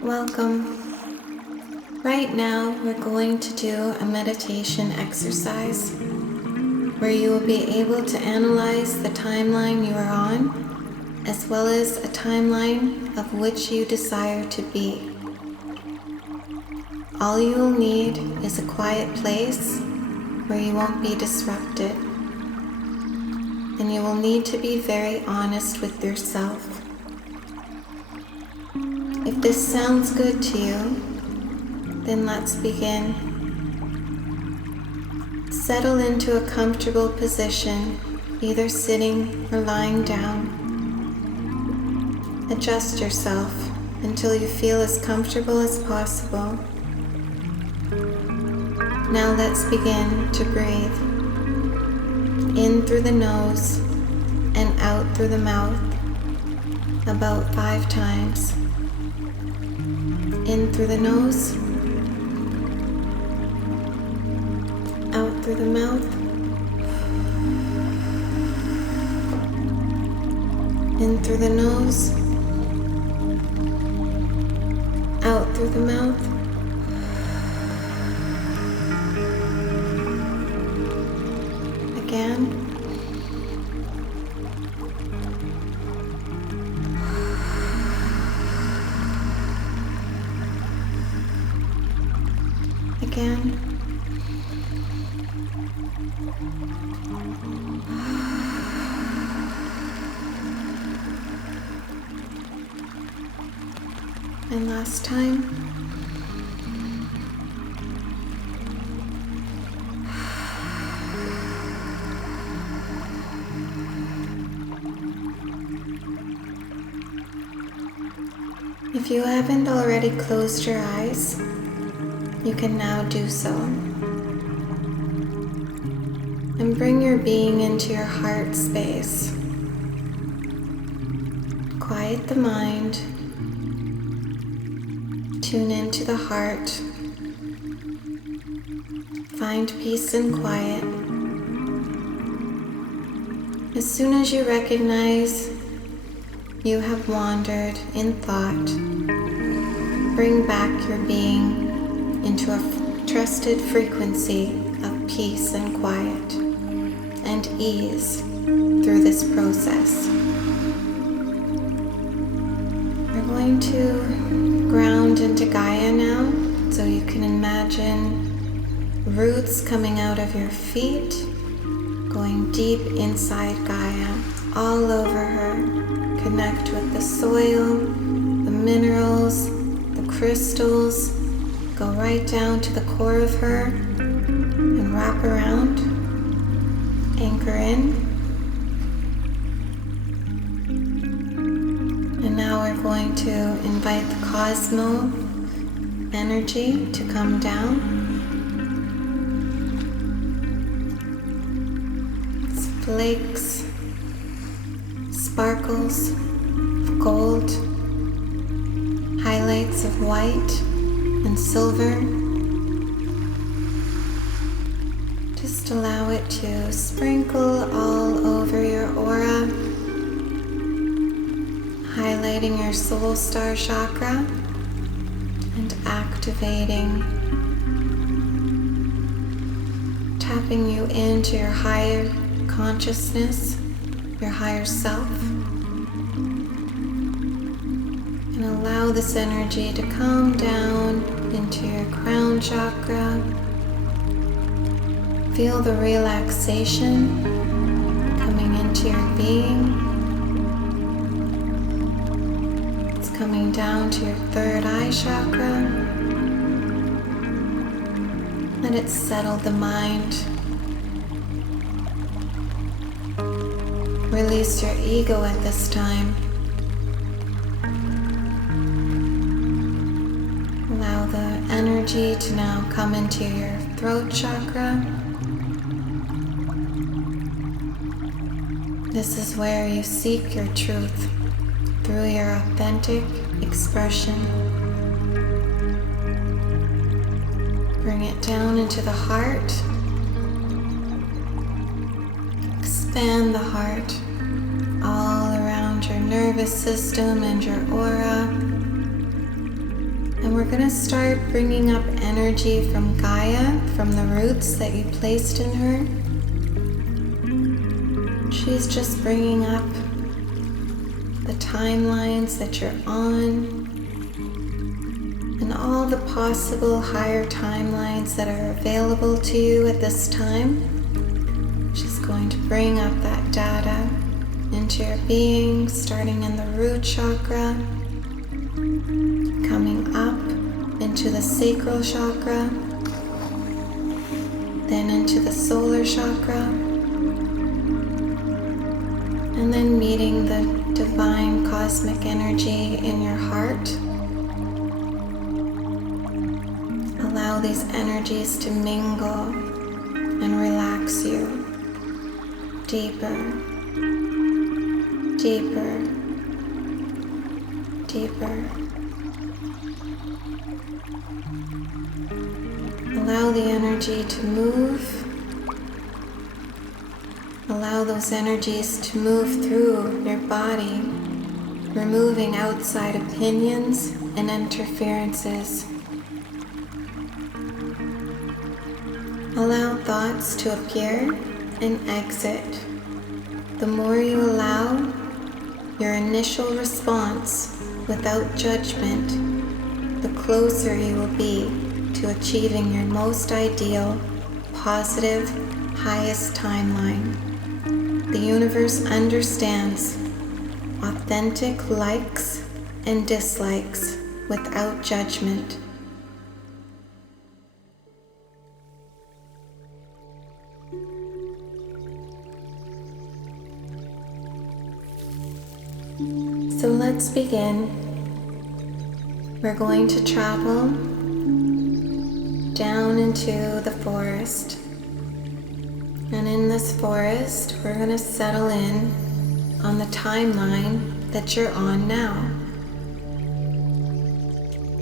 Welcome. Right now, we're going to do a meditation exercise where you will be able to analyze the timeline you are on, as well as a timeline of which you desire to be. All you will need is a quiet place where you won't be disrupted, and you will need to be very honest with yourself. If this sounds good to you, then let's begin. Settle into a comfortable position, either sitting or lying down. Adjust yourself until you feel as comfortable as possible. Now let's begin to breathe. In through the nose and out through the mouth about 5 times. In through the nose, out through the mouth, in through the nose, out through the mouth, again. Again. And last time. If you haven't already closed your eyes, you can now do so. And bring your being into your heart space. Quiet the mind. Tune into the heart. Find peace and quiet. As soon as you recognize you have wandered in thought, bring back your being into a trusted frequency of peace and quiet and ease through this process. We're going to ground into Gaia now, so you can imagine roots coming out of your feet, going deep inside Gaia, all over her. Connect with the soil, the minerals, the crystals. Go right down to the core of her and wrap around, anchor in. And now we're going to invite the cosmo energy to come down. It's flakes, sparkles of gold, highlights of white and silver. Just allow it to sprinkle all over your aura, highlighting your soul star chakra and activating, tapping you into your higher consciousness, your higher self. And allow this energy to come down into your crown chakra. Feel the relaxation coming into your being. It's coming down to your third eye chakra. Let it settle the mind. Release your ego at this time. Allow the energy to now come into your throat chakra. This is where you seek your truth through your authentic expression. Bring it down into the heart. Expand the heart all around your nervous system and your aura. And we're going to start bringing up energy from Gaia, from the roots that you placed in her. She's just bringing up the timelines that you're on and all the possible higher timelines that are available to you at this time. She's going to bring up that data into your being, starting in the root chakra, coming up into the sacral chakra, then into the solar chakra, and then meeting the divine cosmic energy in your heart. Allow these energies to mingle and relax you deeper, deeper, deeper. Allow the energy to move. Allow those energies to move through your body, removing outside opinions and interferences. Allow thoughts to appear and exit. The more you allow your initial response without judgment, the closer you will be to achieving your most ideal, positive, highest timeline. The universe understands authentic likes and dislikes without judgment. So let's begin. We're going to travel down into the forest. And in this forest, we're going to settle in on the timeline that you're on now.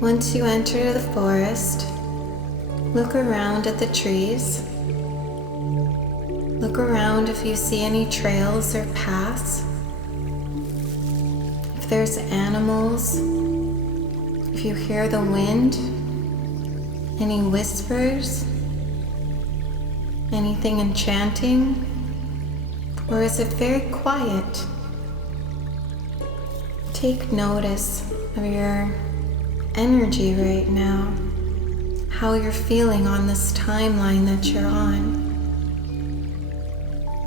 Once you enter the forest, look around at the trees. Look around if you see any trails or paths. If there's animals, if you hear the wind, any whispers, anything enchanting, or is it very quiet? Take notice of your energy right now, how you're feeling on this timeline that you're on.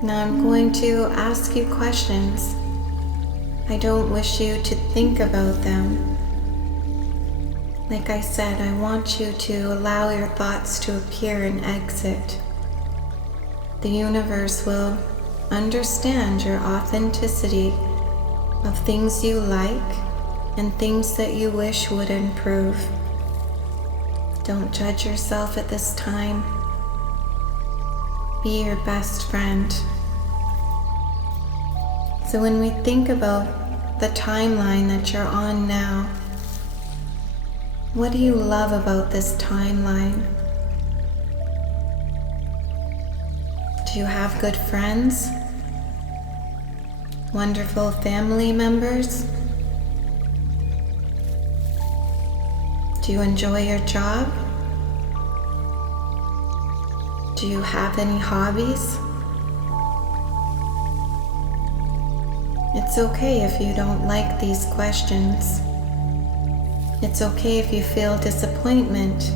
Now I'm going to ask you questions. I don't wish you to think about them. Like I said, I want you to allow your thoughts to appear and exit. The universe will understand your authenticity of things you like and things that you wish would improve. Don't judge yourself at this time. Be your best friend. So when we think about the timeline that you're on now, what do you love about this timeline? Do you have good friends? Wonderful family members? Do you enjoy your job? Do you have any hobbies? It's okay if you don't like these questions. It's okay if you feel disappointment,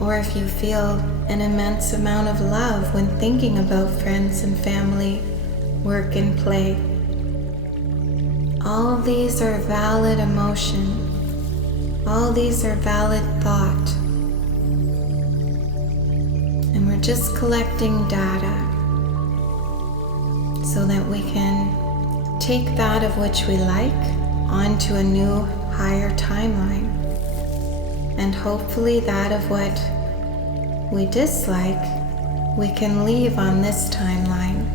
or if you feel an immense amount of love when thinking about friends and family, work and play. All of these are valid emotion. All these are valid thought. And we're just collecting data so that we can take that of which we like onto a new higher timeline, and hopefully that of what we dislike we can leave on this timeline.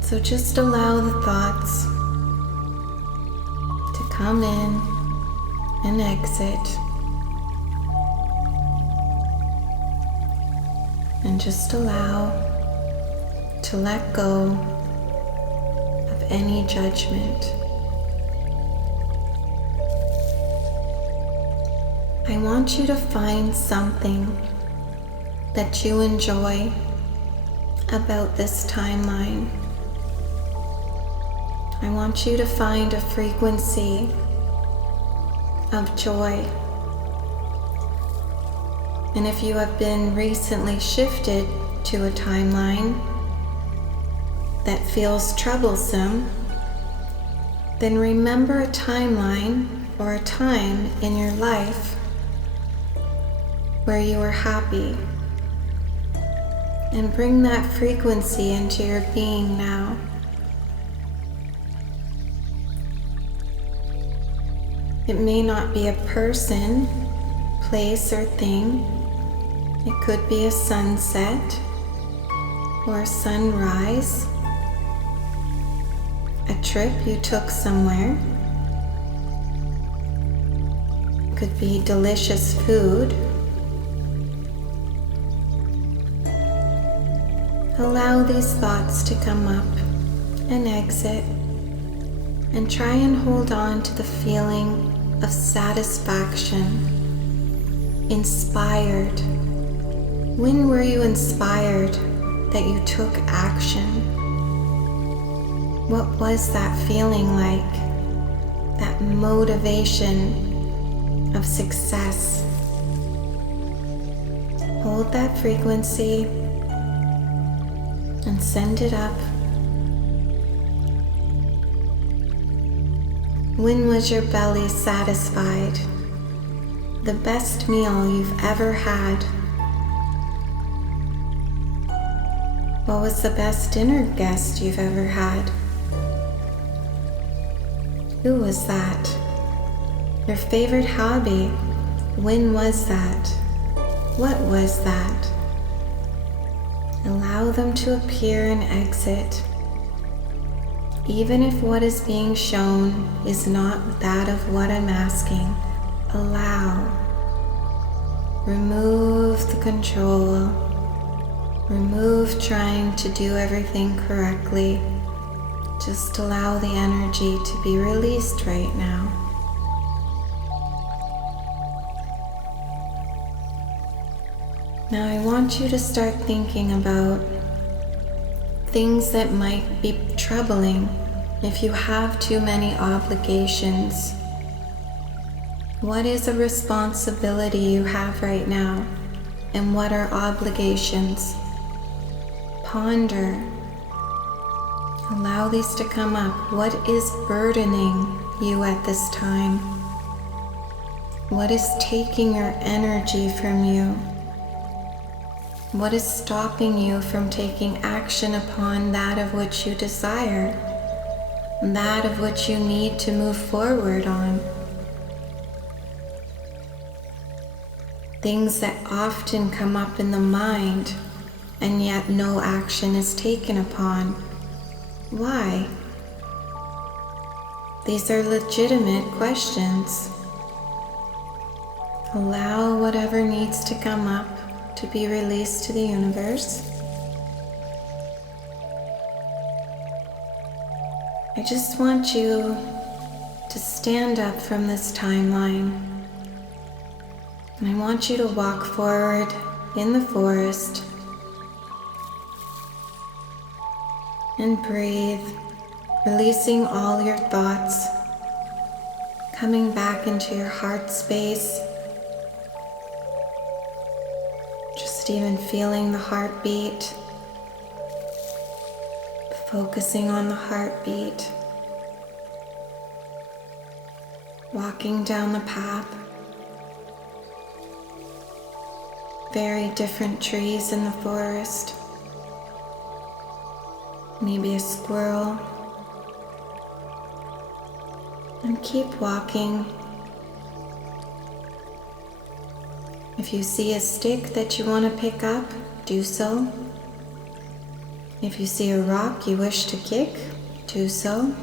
So just allow the thoughts to come in and exit. And just allow to let go of any judgment. I want you to find something that you enjoy about this timeline. I want you to find a frequency of joy. And if you have been recently shifted to a timeline that feels troublesome, then remember a timeline or a time in your life where you were happy, and bring that frequency into your being now. It may not be a person, place, or thing. It could be a sunset or a sunrise, a trip you took somewhere. It could be delicious food. Allow these thoughts to come up and exit, and try and hold on to the feeling of satisfaction, inspired. When were you inspired that you took action? What was that feeling like? That motivation of success. Hold that frequency and send it up. When was your belly satisfied? The best meal you've ever had? What was the best dinner guest you've ever had? Who was that? Your favorite hobby? When was that? What was that? Allow them to appear and exit, even if what is being shown is not that of what I'm asking. Allow. Remove the control. Remove trying to do everything correctly. Just allow the energy to be released right now. Now I want you to start thinking about things that might be troubling if you have too many obligations. What is a responsibility you have right now, and what are obligations? Ponder. Allow these to come up. What is burdening you at this time? What is taking your energy from you? What is stopping you from taking action upon that of which you desire, that of which you need to move forward on? Things that often come up in the mind, and yet no action is taken upon. Why? These are legitimate questions. Allow whatever needs to come up to be released to the universe. I just want you to stand up from this timeline, and I want you to walk forward in the forest and breathe, releasing all your thoughts, coming back into your heart space. Just even feeling the heartbeat, focusing on the heartbeat, walking down the path. Very different trees in the forest, maybe a squirrel, and keep walking. If you see a stick that you want to pick up, do so. If you see a rock you wish to kick, do so.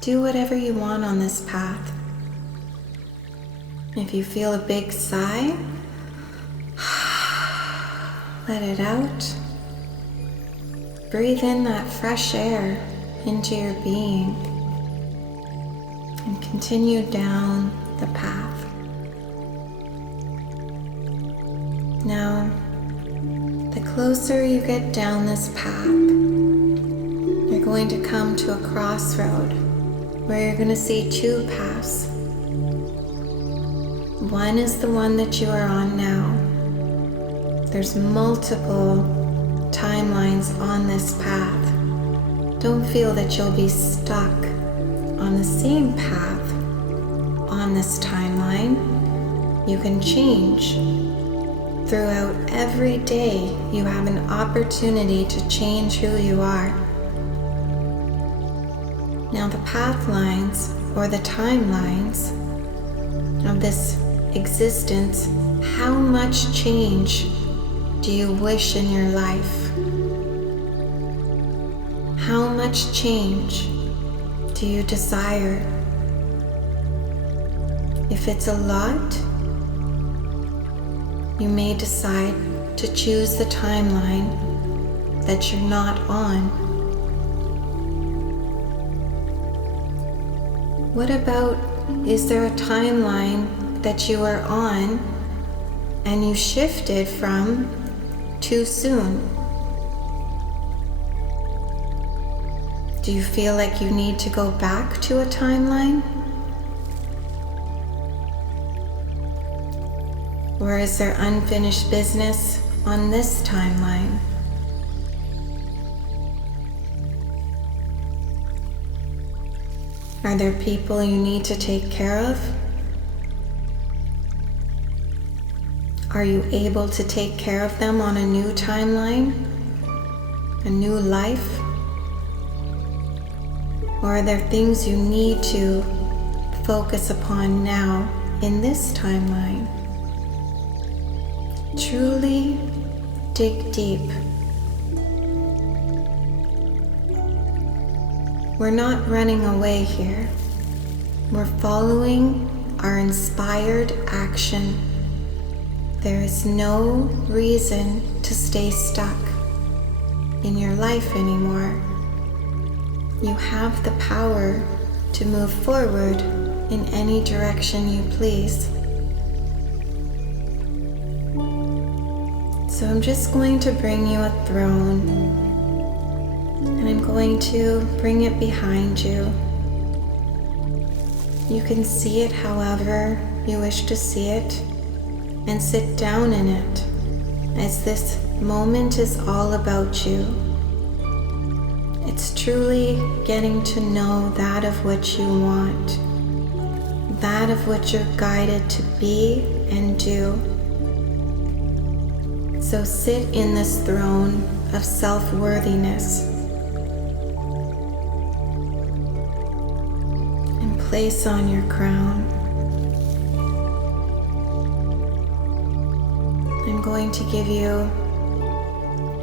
Do whatever you want on this path. If you feel a big sigh, let it out. Breathe in that fresh air into your being and continue down the path. Now, the closer you get down this path, you're going to come to a crossroad where you're going to see two paths. One is the one that you are on now. There's multiple timelines on this path. Don't feel that you'll be stuck on the same path on this timeline. You can change. Throughout every day, you have an opportunity to change who you are. Now the path lines, or the timelines of this existence, how much change do you wish in your life? How much change do you desire? If it's a lot, you may decide to choose the timeline that you're not on. What about, is there a timeline that you are on and you shifted from too soon? Do you feel like you need to go back to a timeline? Or is there unfinished business on this timeline? Are there people you need to take care of? Are you able to take care of them on a new timeline? A new life? Or are there things you need to focus upon now in this timeline? Truly dig deep. We're not running away here. We're following our inspired action. There is no reason to stay stuck in your life anymore. You have the power to move forward in any direction you please. So I'm just going to bring you a throne, and I'm going to bring it behind you. You can see it however you wish to see it, and sit down in it, as this moment is all about you. It's truly getting to know that of what you want, that of what you're guided to be and do. So sit in this throne of self-worthiness and place on your crown. I'm going to give you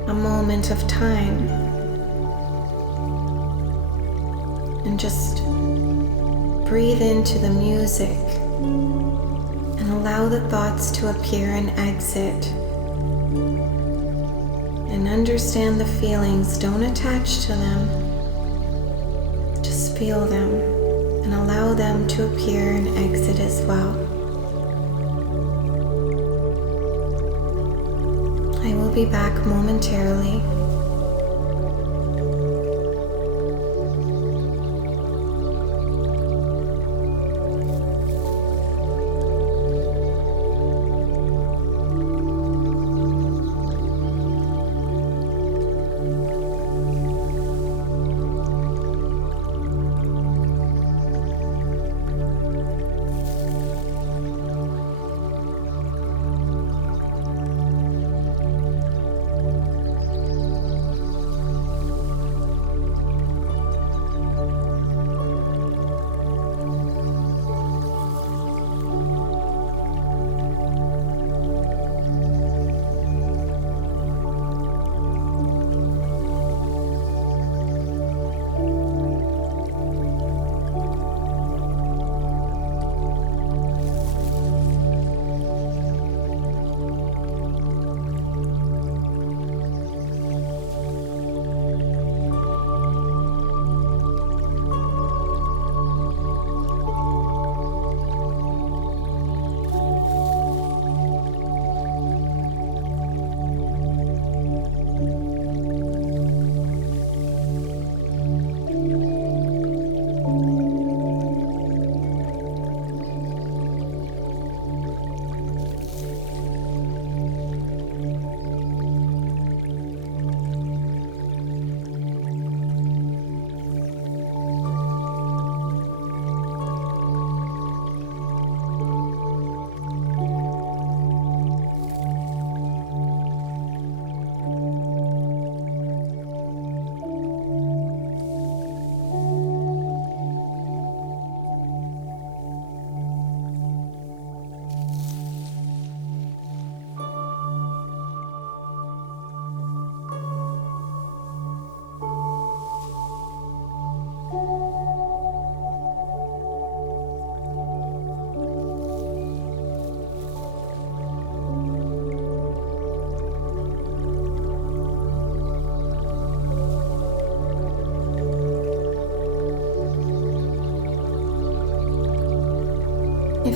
a moment of time and just breathe into the music and allow the thoughts to appear and exit. And understand the feelings, don't attach to them. Just feel them and allow them to appear and exit as well. I will be back momentarily.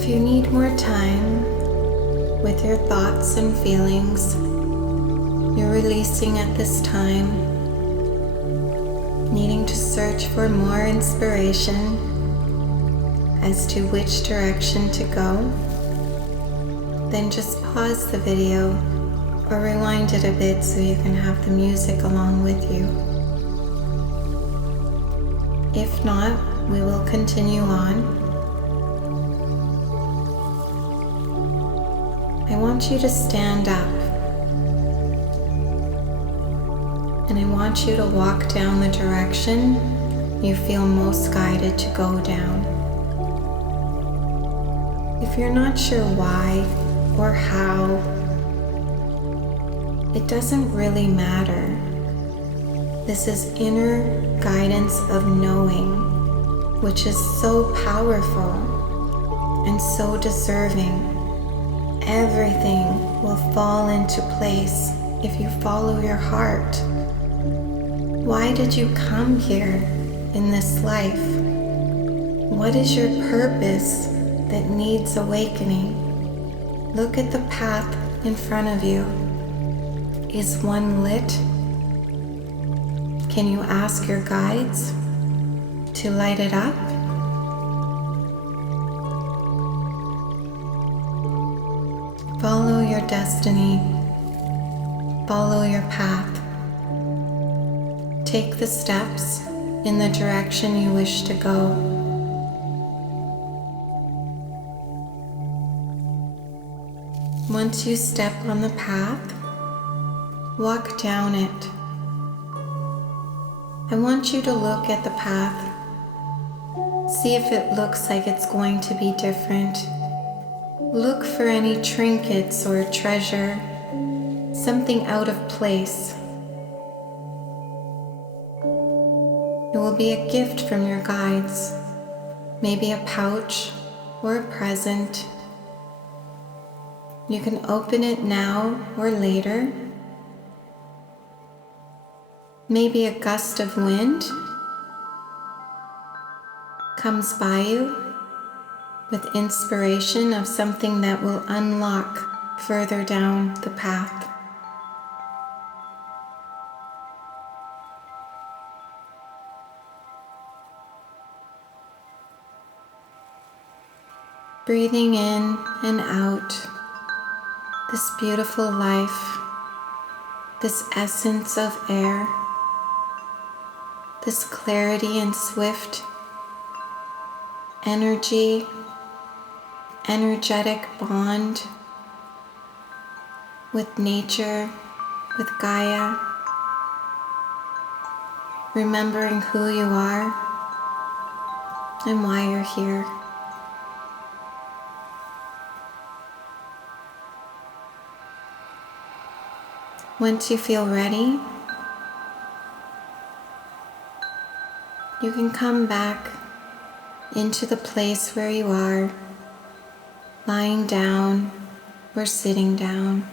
If you need more time with your thoughts and feelings, you're releasing at this time, needing to search for more inspiration as to which direction to go, then just pause the video or rewind it a bit so you can have the music along with you. If not, we will continue on. I want you to stand up, and I want you to walk down the direction you feel most guided to go down. If you're not sure why or how, it doesn't really matter. This is inner guidance of knowing, which is so powerful and so deserving. Everything will fall into place if you follow your heart. Why did you come here in this life? What is your purpose that needs awakening? Look at the path in front of you. Is one lit? Can you ask your guides to light it up? Follow your destiny. Follow your path. Take the steps in the direction you wish to go. Once you step on the path, walk down it. I want you to look at the path. See if it looks like it's going to be different. Look for any trinkets or treasure, something out of place. It will be a gift from your guides, maybe a pouch or a present. You can open it now or later. Maybe a gust of wind comes by you with inspiration of something that will unlock further down the path. Breathing in and out this beautiful life, this essence of air, this clarity and swift energy, energetic bond with nature, with Gaia, remembering who you are and why you're here. Once you feel ready, you can come back into the place where you are, lying down or sitting down,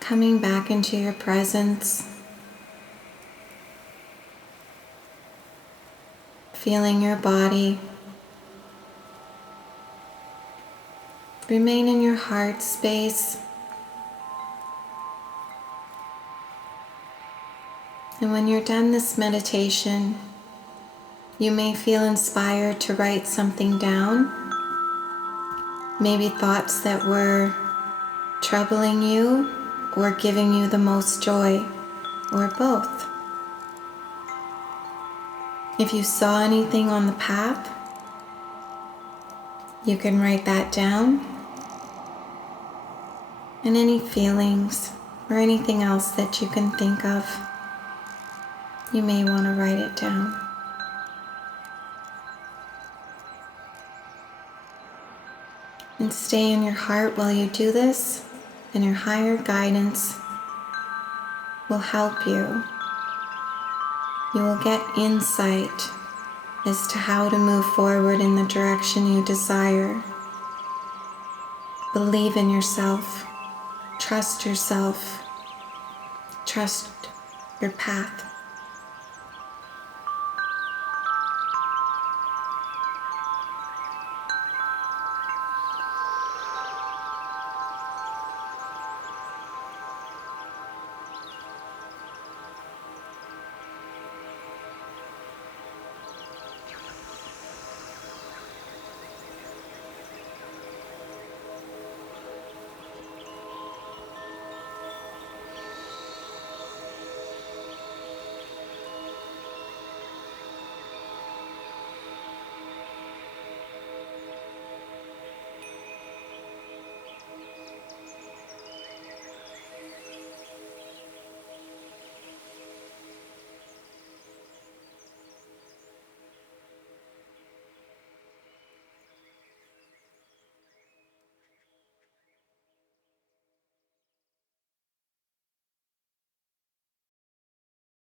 coming back into your presence, feeling your body. Remain in your heart space. And when you're done this meditation, you may feel inspired to write something down, maybe thoughts that were troubling you or giving you the most joy, or both. If you saw anything on the path, you can write that down, and any feelings or anything else that you can think of, you may want to write it down. And stay in your heart while you do this, and your higher guidance will help you. You will get insight as to how to move forward in the direction you desire. Believe in yourself. Trust yourself. Trust your path.